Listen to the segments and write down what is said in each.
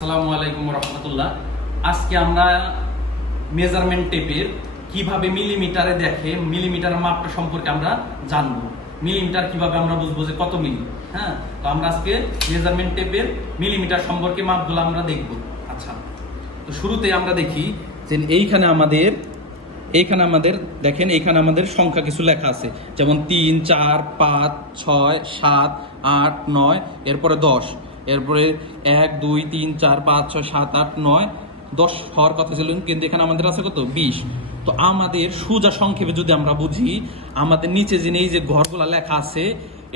আসসালামু আলাইকুম রাহমাতুল্লাহ। আজকে আমরা মেজারমেন্ট টেপের কিভাবে মিলিমিটারে দেখে মিলিমিটার মাপটা সম্পর্কে আমরা জানবো। মিলিমিটার কিভাবে আমরা বুঝবো যে কত মিলি। হ্যাঁ, তো আমরা আজকে মেজারমেন্ট টেপের মিলিমিটার সম্পর্কে মাপগুলো আমরা দেখব। আচ্ছা, তো শুরুতে আমরা দেখি যে এইখানে আমাদের দেখেন, এইখানে আমাদের সংখ্যা কিছু লেখা আছে, যেমন 3, 4, 5, 6, 7, 8, 9, এরপরে 10, এরপরে 1, 2, 3, 4, 5, 6, 7, 8, 9, 10 হওয়ার কথা ছিল, কিন্তু এখানে আমাদের আছে কত? 20। তো আমাদের সোজা সংক্ষেপে যদি আমরা বুঝি, আমাদের নিচে যে এই যে ঘরগুলা লেখা আছে,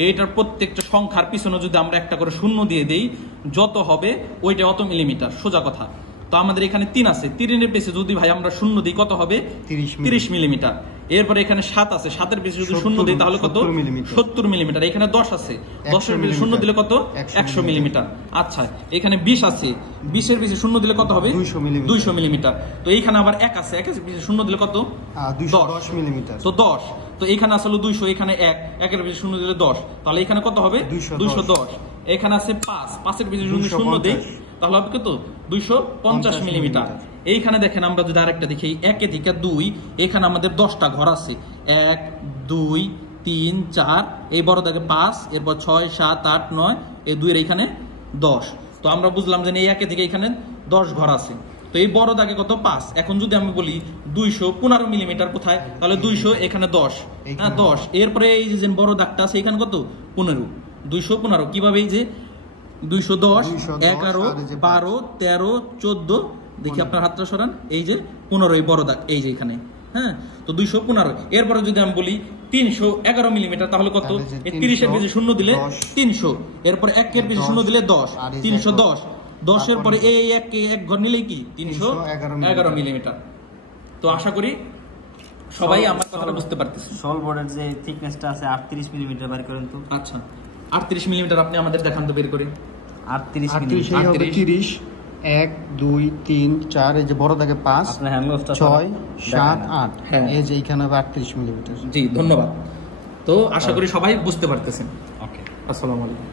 এইটার প্রত্যেকটা সংখ্যার পিছনে যদি আমরা একটা করে শূন্য দিয়ে দেই, যত হবে ওইটা অত মিলিমিটার, সোজা কথা। তো আমাদের এখানে 3 আছে, 3 এর পেছে যদি ভাই আমরা শূন্য দিই কত হবে? 30 মিলিমিটার। এরপরে এখানে 7 আছে, 7 এর পেছে যদি শূন্য দিই তাহলে কত? 70 মিলিমিটার। এখানে 10 আছে, 10 এর পেছে শূন্য দিলে কত? 100 মিলিমিটার। আচ্ছা, এখানে 20 আছে, 20 এর পেছে শূন্য দিলে কত হবে? 200 মিলিমিটার। তো এইখানে আবার 1 আছে, 1 এর পেছে শূন্য দিলে কত? 10 মিলিমিটার। তো 10, তো এখানে আসলে 200, এখানে 1 এর পেছে শূন্য দিলে 10, তাহলে এখানে কত হবে? 210। এখানে আছে 5 এর পেছে যদি শূন্য দেই তাহলে হবে কত? 250 মিলিমিটার। এইখানে দেখেন, আমরা যদি আরেকটা দেখি, 1 থেকে 2, এখানে আমাদের 10টা ঘর আছে, 1, 2, 3, 4, এই বড় দাগে 5, এরপর 6, 7, 8, 9, এই 2 এর এখানে 10। তো আমরা বুঝলাম যে এই 1 থেকে এখানে 10 ঘর আছে। তো এই বড় দাগে কত? 5। এখন যদি আমি বলি 215 মিলিমিটার কোথায়, তাহলে 200, এখানে 10, হ্যাঁ 10। এরপরে এই যে বড় দাগটা আছে এখানে কত? 15, 215। কিভাবে? এই যে 210, 11, 12, 13, 14, দেখি আপনার হাতটা সরান, এই যে 15, এই বড় দাগ, এই যে এখানে, হ্যাঁ। তো 215। এরপরে যদি আমি বলি 311 মিলিমিটার, তাহলে কত? 30 এর পেছে শূন্য দিলে 300, এরপরে 1 এর পেছে শূন্য দিলে 10, 310। 10 এর পরে এই এক ঘর নিলেই কি? 311 মিলিমিটার। তো আশা করি সবাই আমার কথাটা বুঝতে পারতেছে। সল বোর্ডের যে থিকনেসটা আছে 38 মিলিমিটার বের করেন তো। আচ্ছা, 38 মিলিমিটার আপনি আমাদের দেখান তো বের করে। 38 30, 1, 2, 3, 4, এই যে বড় দাগে 5, 6, 7, 8, এই যে এইখানে 38 মিলিমিটার। জি, ধন্যবাদ। তো আশা করি সবাই বুঝতে পারতেছেন। ওকে, আসসালামু আলাইকুম।